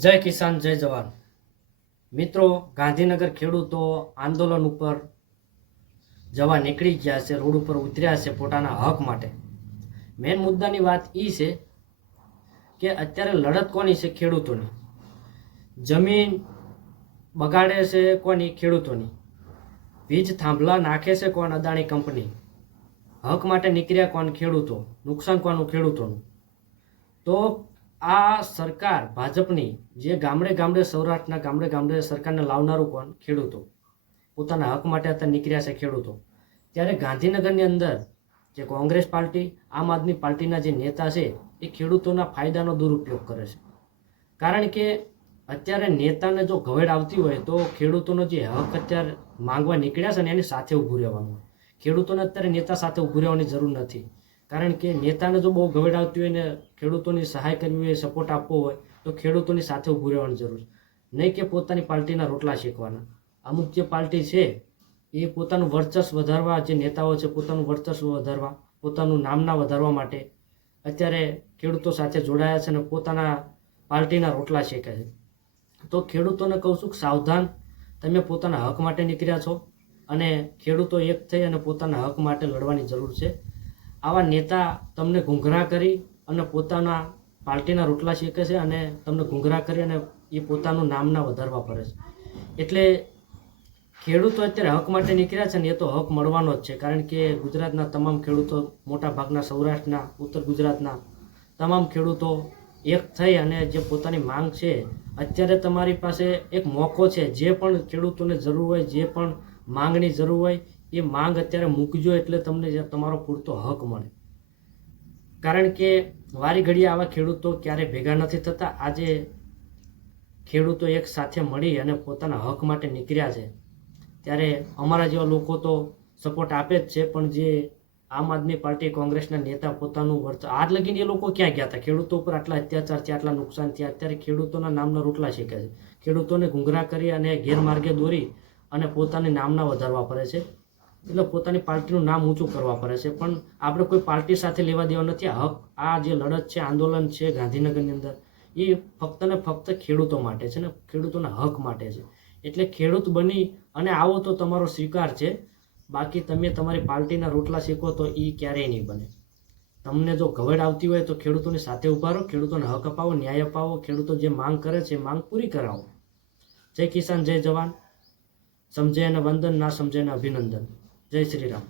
જય કિસાન જય જવાન। મિત્રો, ગાંધીનગર ખેડૂતો આંદોલન ઉપર જવા નીકળી ગયા છે, રોડ ઉપર ઉતર્યા છે પોતાના હક માટે। મેન મુદ્દાની વાત એ છે કે અત્યારે લડત કોની છે? ખેડૂતોની। જમીન બગાડે છે કોની? ખેડૂતોની। વીજ થાંભલા નાખે છે કોણ? અદાણી કંપની। હક માટે નીકળ્યા કોણ? ખેડૂતો। નુકસાન કોનું? ખેડૂતોનું। તો આ સરકાર ભાજપની જે ગામડે ગામડે સૌરાષ્ટ્રના ગામડે ગામડે સરકારને લાવનારું કોણ? ખેડૂતો। પોતાના હક માટે અત્યારે નીકળ્યા છે ખેડૂતો। ત્યારે ગાંધીનગરની અંદર જે કોંગ્રેસ પાર્ટી, આમ આદમી પાર્ટીના જે નેતા છે એ ખેડૂતોના ફાયદાનો દુરુપયોગ કરે છે। કારણ કે અત્યારે નેતાને જો ગવેડ આવતી હોય તો ખેડૂતોનો જે હક અત્યારે માંગવા નીકળ્યા છે ને એની સાથે ઊભું રહેવાનું હોય। ખેડૂતોને અત્યારે નેતા સાથે ઊભું રહેવાની જરૂર નથી। કારણ કે નેતાને જો બહુ ગવેડ આવતી હોય ને ખેડૂતોની સહાય કરવી હોય, સપોર્ટ આપવો હોય તો ખેડૂતોની સાથે ઊભું રહેવાની જરૂર, નહીં કે પોતાની પાર્ટીના રોટલા શેકવાના। અમુક જે પાર્ટી છે એ પોતાનું વર્ચસ્વ વધારવા, જે નેતાઓ છે પોતાનું વર્ચસ્વ વધારવા, પોતાનું નામના વધારવા માટે અત્યારે ખેડૂતો સાથે જોડાયા છે અને પોતાના પાર્ટીના રોટલા શેકે છે। તો ખેડૂતોને કહું છું કે સાવધાન, તમે પોતાના હક માટે નીકળ્યા છો અને ખેડૂતો એક થઈ અને પોતાના હક માટે લડવાની જરૂર છે। આવા નેતા તમને ગુંગરા કરી અને પોતાના પાર્ટીના રોટલા શેકે છે અને તમને ગુંગરા કરી અને એ પોતાનું નામના વધારવા પડે છે। એટલે ખેડૂતો અત્યારે હક માટે નીકળ્યા છે ને એ તો હક મળવાનો જ છે। કારણ કે ગુજરાતના તમામ ખેડૂતો, મોટા ભાગના સૌરાષ્ટ્રના, ઉત્તર ગુજરાતના તમામ ખેડૂતો એક થઈ અને જે પોતાની માંગ છે, અત્યારે તમારી પાસે એક મોકો છે। જે પણ ખેડૂતોને જરૂર હોય, જે પણ માંગની જરૂર હોય એ માંગ અત્યારે મૂકજો, એટલે તમને તમારો પૂરતો હક મળે। કારણ કે વારી ઘડીએ આવા ખેડૂતો ક્યારે ભેગા નથી થતા। આજે ખેડૂતો એક સાથે મળી અને પોતાના હક માટે નીકળ્યા છે, ત્યારે અમારા જેવા લોકો તો સપોર્ટ આપે જ છે। પણ જે આમ આદમી પાર્ટી, કોંગ્રેસના નેતા પોતાનું આજ લગીને એ લોકો ક્યાં ગયા હતા? ખેડૂતો ઉપર આટલા અત્યાચાર થયા, આટલા નુકસાન થયા, અત્યારે ખેડૂતોના નામના રોટલા શેકે છે। ખેડૂતોને ગુંગરા કરી અને ગેરમાર્ગે દોરી અને પોતાની નામના વધારવા પડે છે, એટલે પોતાની પાર્ટીનું નામ ઊંચું કરવા પડે છે। પણ આપણે કોઈ પાર્ટી સાથે લેવા દેવા નથી। હક, આ જે લડત છે, આંદોલન છે ગાંધીનગરની અંદર, એ ફક્ત ને ફક્ત ખેડૂતો માટે છે ને ખેડૂતોના હક માટે છે। એટલે ખેડૂત બની અને આવો તો તમારો સ્વીકાર છે, બાકી તમે તમારી પાર્ટીના રોટલા શેકો તો એ ક્યારેય નહીં બને। તમને જો ગવેડ આવતી હોય તો ખેડૂતોની સાથે ઉભા રહો, ખેડૂતોને હક અપાવો, ન્યાય અપાવો, ખેડૂતો જે માંગ કરે છે એ માંગ પૂરી કરાવો। જય કિસાન જય જવાન। સમજે એને વંદન, ના સમજે એને અભિનંદન। જય શ્રી રામ।